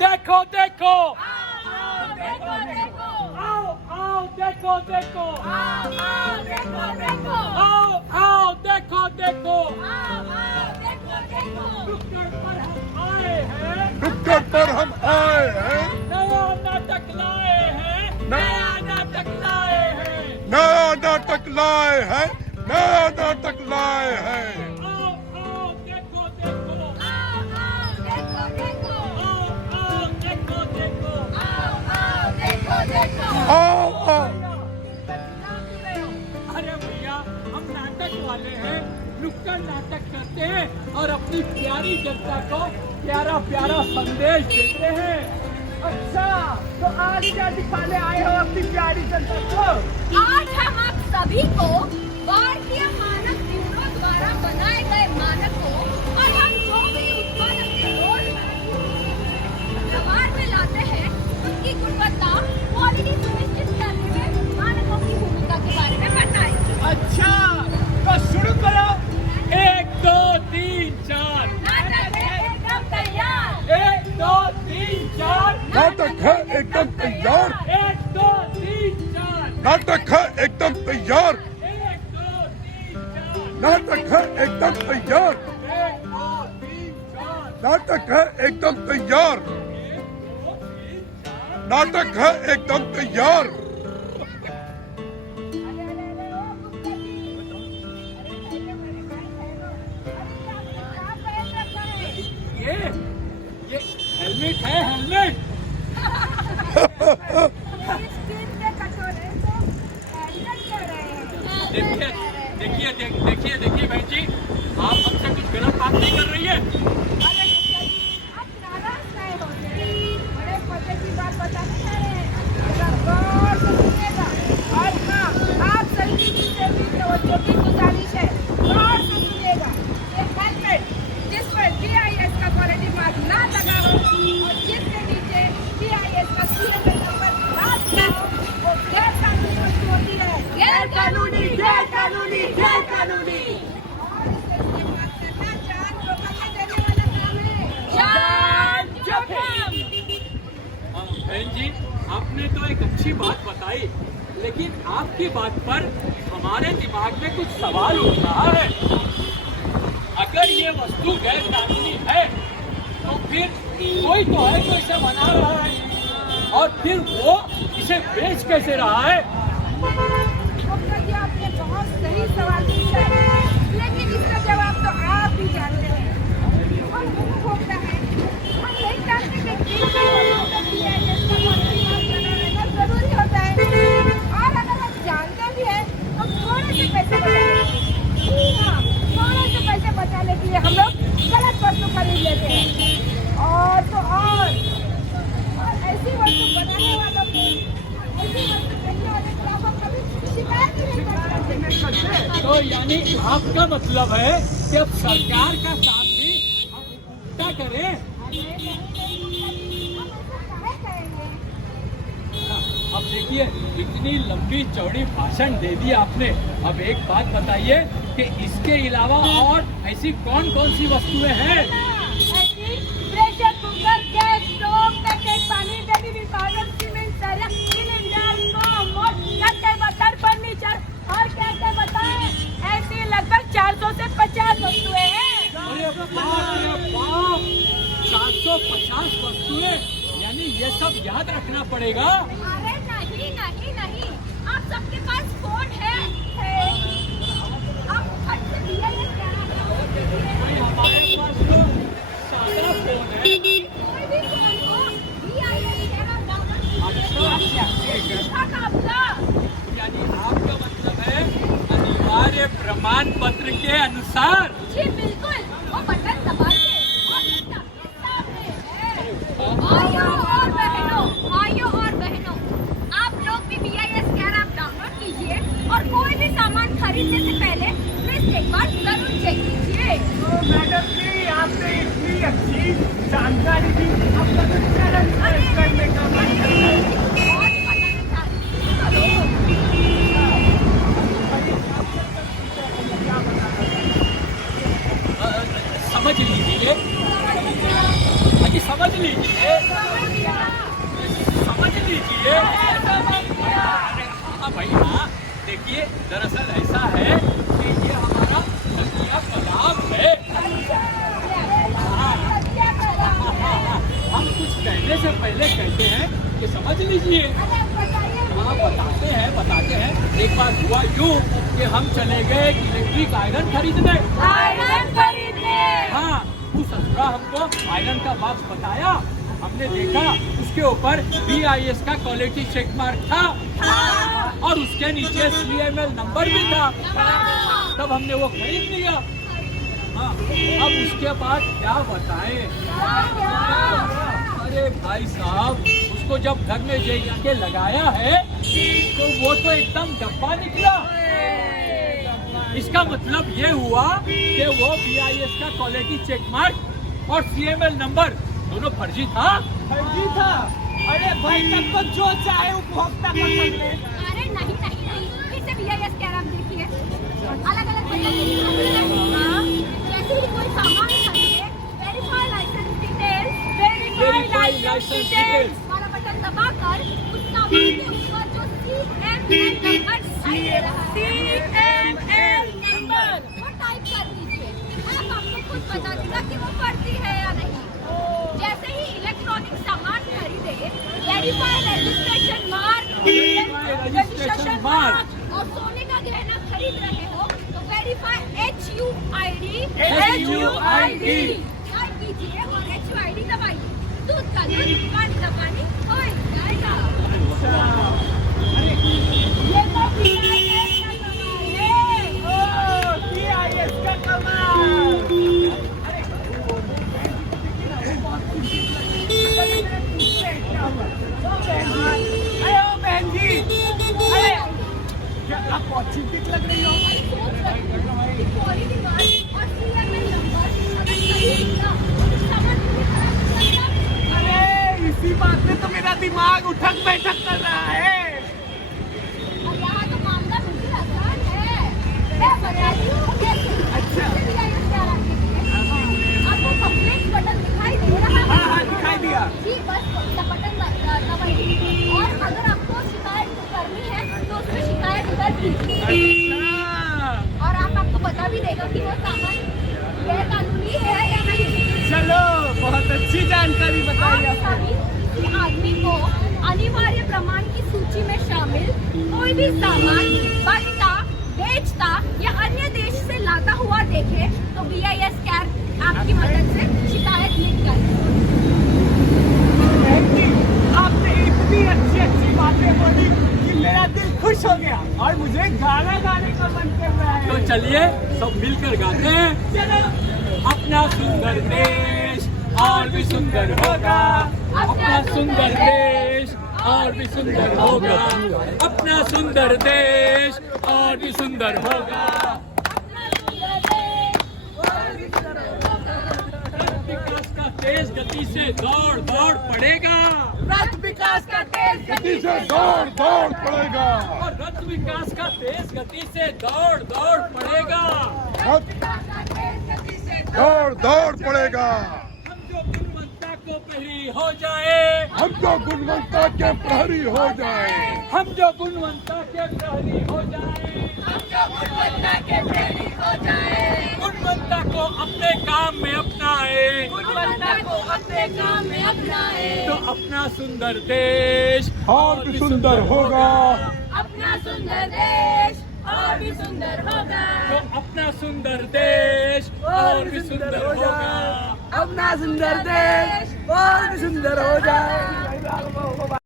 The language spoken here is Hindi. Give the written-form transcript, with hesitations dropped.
देखो देखो देखो देखो आओ आओ देखो देखो देखो देखो आओ देखो देखो देखो देखो नुक्कड़ पर हम आए हैं नुक्कड़ पर हम आए हैं, नया नाटक लाए हैं नया नाटक लाए हैं नया नाटक लाए हैं, नया नाटक लाए हैं। आओ आओ देखो देखो देखो देखो आओ देखो देखो देखो देखो आओ आओ अरे भैया हम नाटक वाले हैं नुक्कड़ नाटक करते हैं और अपनी प्यारी जनता को प्यारा प्यारा संदेश देते हैं। अच्छा, तो आज क्या दिखाने आए हो अपनी प्यारी जनता को? आज हम आप सभी को भारतीय मानक ब्यूरो द्वारा बनाए गए मानकों और हम जो भी उत्पाद अपने रोजगार में लाते हैं उनकी गुणवत्ता क्वालिटी सुनिश्चित करने में मानकों की भूमिका के बारे में बताएं। अच्छा, तो शुरू करो। 1 2 3 4 नाटक है एकदम तैयार। 1 2 3 4 नाटक है एकदम तैयार, 1 2 3 4 नाटक है एकदम तैयार, 1 2 3 4 नाटक है एकदम तैयार, 1 2 3 4 नाटक है एकदम तैयार, नाटक है एकदम तैयार। ये हेलमेट है हेलमेट देखिए देखिए देखिए बहन जी आप हमसे कुछ गलत बात नहीं कर रही है। गैर कानूनी गैर कानूनी गैर कानूनी जान जोखिम। बहन जी आपने तो एक अच्छी बात बताई लेकिन आपकी बात पर हमारे दिमाग में कुछ सवाल उठ रहा है। अगर ये वस्तु गैर कानूनी है तो फिर कोई तो है जो इसे बना रहा है और फिर वो इसे बेच कैसे रहा है। आपने बहुत सही सवाल पूछा है, लेकिन इसका जवाब तो आप भी जानते हैं। और उपभोक्ता है, हम नहीं जानते कि किस जरूरी होता है और अगर हम जानते भी हैं तो थोड़े से पैसे बचाने, हाँ, थोड़े से पैसे बचाने के लिए हम लोग गलत वस्तु खरीद लेते हैं। और तो और ऐसी वस्तु बनाने वालों की ऐसी वस्तु बेचने वाले के खिलाफ हम कभी शिकायत ही नहीं करते। तो यानी आपका मतलब है कि अब सरकार का काम भी हम उल्टा करें। अब देखिए इतनी लंबी चौड़ी भाषण दे दी आपने। अब एक बात बताइए कि इसके अलावा और ऐसी कौन कौन सी वस्तुएं हैं? Pressure cooker, gas stove, packet पानी, डिलीवरी पाउडर, सीमेंट, सरिया, सिलेंडर, मोमोज, कट्टे बर्तन, फर्नीचर और कैसे बताएं, ऐसी लगभग 400 से 50 वस्तुएं हैं। अरे बाप 450 वस्तुएं, यानी ये सब याद रखना पड़ेगा। अरे नहीं नहीं नहीं, आप सबके पास फोन है। आप फट से दिया ये क्या भाई हमारे पास तो सादा फोन है। कोई भी फोन हो, BIS तेरा नंबर अच्छा आपका। यानी आपका मतलब है अनिवार्य प्रमाण पत्र के अनुसार। जी बिल्कुल, वो बटन दबा के और बटन सामने है। भाइयों और बहनों, आप लोग भी BIS कैर ऐप डाउनलोड कीजिए और कोई भी सामान खरीदने से पहले प्लीज एक बार जरूर चेक कीजिए। तो मैडम जी, आपने इतनी अच्छी जानकारी दी, अब तक चैनल सब्सक्राइब करने का मन कर रहा है। और बताना चाहती हूँ समझ लीजिए समझ लीजिए, समझ लीजिए। अरे हाँ भाई हाँ, देखिए दरअसल ऐसा है कि ये हमारा तकिया कलाम है। हम कुछ कहने से पहले कहते हैं कि समझ लीजिए। हाँ बताते हैं। एक बार हुआ यूँ कि हम चले गए इलेक्ट्रिक आयरन खरीदने। हाँ, उस ससुरा हमको आयरन का बॉक्स बताया। हमने देखा उसके ऊपर BIS का क्वालिटी चेक मार्क था और उसके नीचे CML नंबर भी था। तब हमने वो खरीद लिया। हाँ, अब उसके बाद क्या बताएं? अरे भाई साहब, उसको जब घर में जाके लगाया है तो वो तो एकदम डब्बा निकला। इसका मतलब ये हुआ कि वो BIS का क्वालिटी चेक मार्क और CML नंबर दोनों फर्जी था। फर्जी था? अरे भाई तब तो जो चाहे उपभोक्ता कर सकते। अरे नहीं फिर से BIS कह रहा, आप देखिए अलग-अलग जैसे ही कोई सामान खरीदे, वेरीफाई लाइसेंस डिटेल्स वाला बटन दबाकर उस सामान के ऊपर जो CML नंबर वो टाइप कर दीजिए। ऐप आपको खुद बता देगा कि वो फर्जी है या नहीं। जैसे ही इलेक्ट्रॉनिक सामान खरीदे, वेरीफाई रजिस्ट्रेशन मार्क और सोने का गहना खरीद रहे हो तो वेरीफाई HUID टाइप कीजिए और HUID दबाइए। दूध का दूध, पानी का पानी हो जाएगा। ये तो BIS का कमाल। अरे ओ बहन जी, अरे क्या आप बहुत चिंतित लग रही हो? अरे इसी बात में तो मेरा दिमाग उठक बैठक कर रहा है। अच्छा, आपको कंप्लेंट बटन दिखाई दे रहा है? हाँ दिखाई दिया। जी बस बटन दबाइए और अगर आपको शिकायत करनी है तो उसमें शिकायत दर्ज कीजिए और आपको बता भी देगा कि वो सामान गैर कानूनी है या नहीं। चलो, बहुत अच्छी जानकारी बताई आप आपने। किसी आदमी को अनिवार्य प्रमाण की सूची में शामिल कोई भी सामान बनता, बेचता या अन्य देश से लाता हुआ देखे तो BIS कैर आपकी मदद से शिकायत लिख कर। बहन जी, आपने इतनी अच्छी बातें बोली कि मेरा दिल खुश हो गया और मुझे गाना गाने का मन कर रहा है। तो चलिए सब मिलकर गाते हैं। चलो। अपना सुंदर देश और भी सुंदर होगा, अपना सुंदर देश और भी सुंदर होगा, अपना सुंदर देश और भी सुंदर होगा। विकास का तेज गति से दौड़ पड़ेगा, रथ विकास का तेज गति से दौड़ पड़ेगा, और रथ विकास का तेज गति से दौड़ पड़ेगा। दौड़ पड़ेगा। हम जो गुणवत्ता को प्रहरी हो जाए, हम जो गुणवत्ता के प्रहरी हो जाए, हम जो गुणवत्ता के प्रहरी हो जाए, गुणवत्ता को अपने काम में अपनाए, तो अपना सुंदर देश और भी सुंदर होगा, अपना सुंदर देश और भी सुंदर होगा, तो अपना सुंदर देश और भी सुंदर होगा। अपना सुंदर देश और भी सुंदर हो जाए।